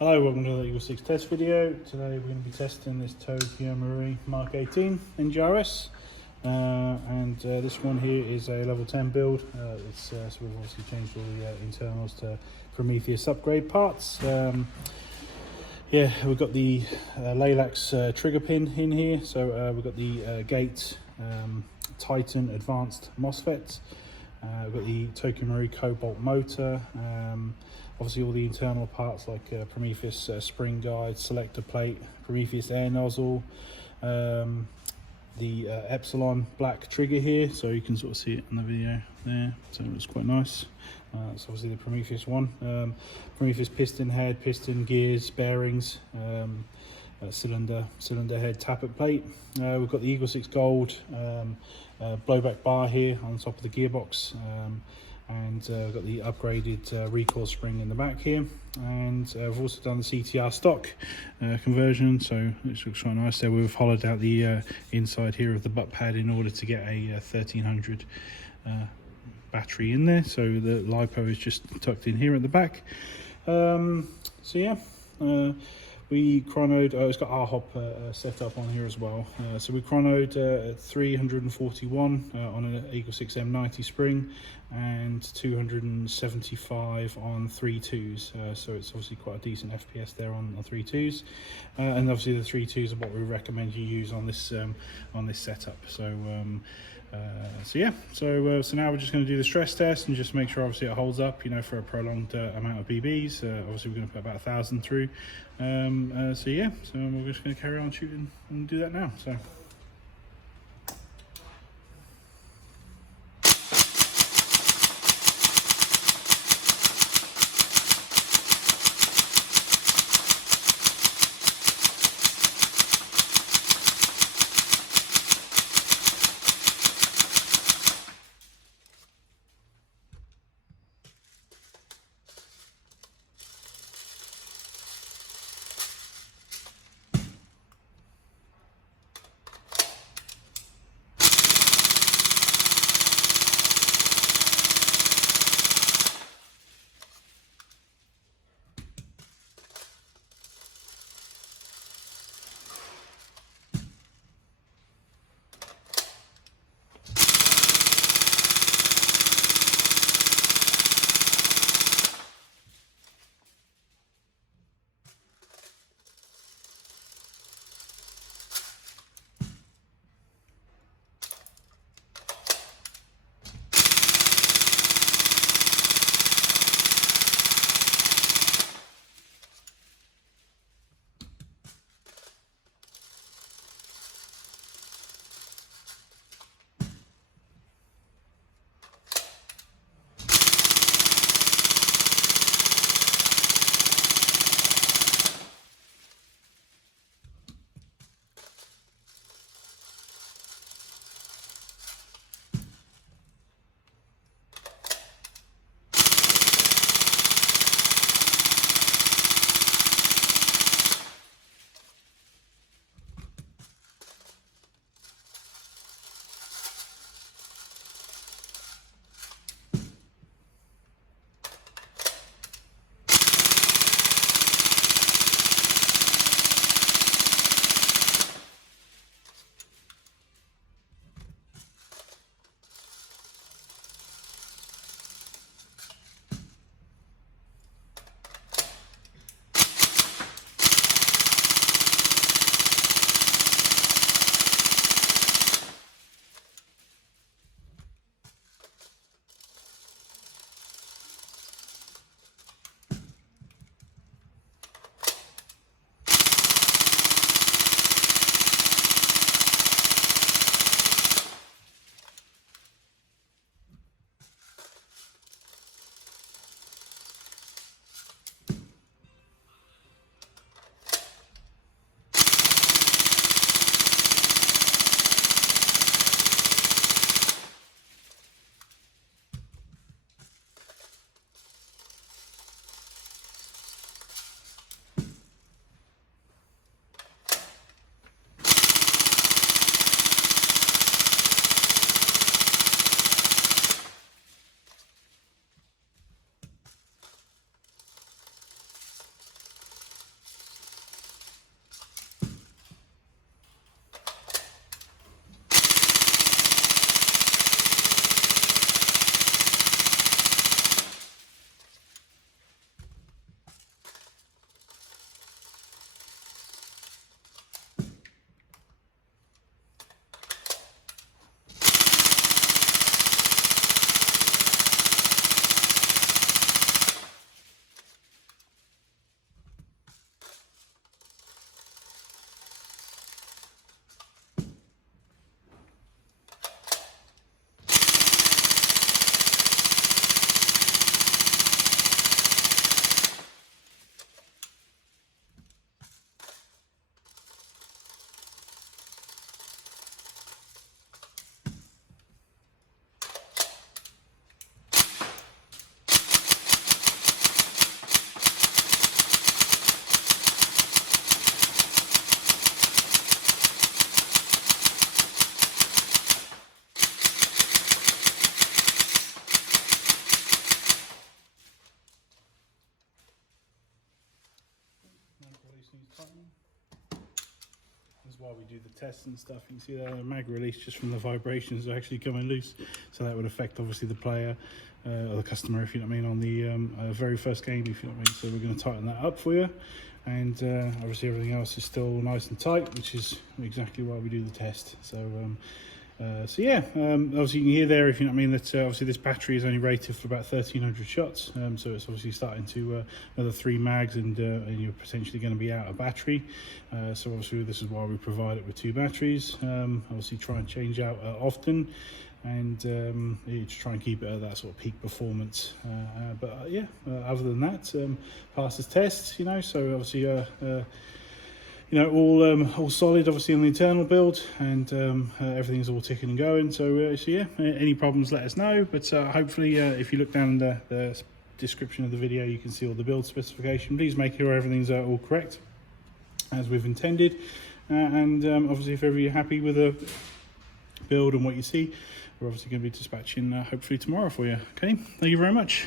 Hello, welcome to the EagleSix test video. Today we're going to be testing this TM Mk18 NGRS and this one here is a level 10 build. So we've obviously changed all the internals to Prometheus upgrade parts. Yeah, we've got the Laylax trigger pin in here, so we've got the Gate Titan Advanced MOSFET. We've got the Tokyo Marui Cobalt motor, obviously all the internal parts like Prometheus spring guide, selector plate, Prometheus air nozzle, the Epsilon black trigger here, so you can sort of see it in the video there, so it's quite nice. It's obviously the Prometheus one. Prometheus piston head, piston gears, bearings, cylinder head, tappet plate. We've got the EagleSix gold blowback bar here on top of the gearbox, and we've got the upgraded recoil spring in the back here, and we've also done the CTR stock conversion, so it looks quite nice there. We've hollowed out the inside here of the butt pad in order to get a 1300 battery in there, so the LiPo is just tucked in here at the back. So yeah, we chronoed, it's got RHOP set up on here as well. So we chronoed 341 on an EagleSix M90 spring and 275 on 3.2s. So it's obviously quite a decent FPS there on 3.2s. And obviously the 3.2s are what we recommend you use on this setup. So yeah, so now we're just going to do the stress test and just make sure obviously it holds up, you know, for a prolonged amount of BBs. Obviously we're going to put about 1,000 through. So yeah, so we're just going to carry on shooting and do that now. So. these things tighten. That's why we do the tests and stuff. You can see the mag release just from the vibrations are actually coming loose, so that would affect obviously the player or the customer, if you know what I mean, on the very first game, if you know what I mean. So we're going to tighten that up for you, and obviously everything else is still nice and tight, which is exactly why we do the test. So so yeah, obviously you can hear there, if you know what I mean, that obviously this battery is only rated for about 1300 shots, so it's obviously starting to another 3 mags, and you're potentially going to be out of battery. So obviously this is why we provide it with 2 batteries. Obviously try and change out often, and you just try and keep it at that sort of peak performance. But yeah, other than that, passes tests, you know. So obviously you know, all solid obviously on the internal build, and everything's all ticking and going. So, so yeah, any problems let us know, but hopefully if you look down the description of the video, you can see all the build specification. Please make sure everything's all correct as we've intended, and obviously if ever you're happy with the build and what you see, we're obviously going to be dispatching hopefully tomorrow for you. Okay, thank you very much.